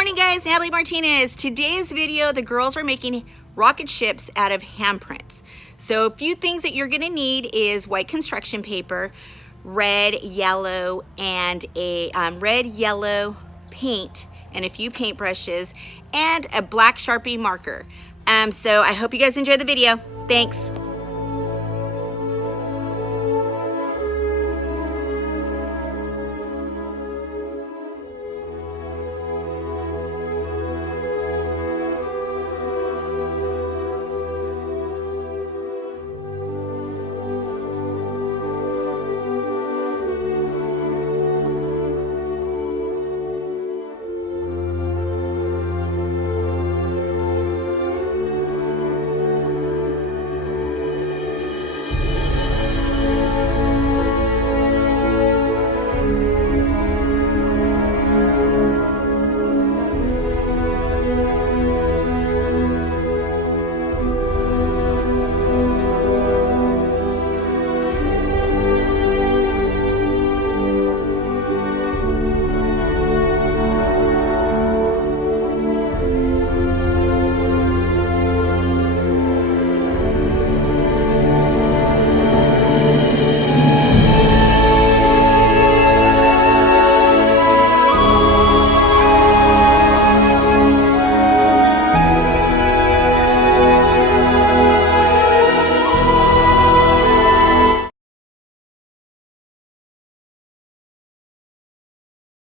morning guys, Natalie Martinez. Today's video, the girls are making rocket ships out of handprints. So a few things that you're gonna need is white construction paper, red, yellow, and a red, yellow paint, and a few paintbrushes, and a black Sharpie marker. So I hope you guys enjoy the video. Thanks.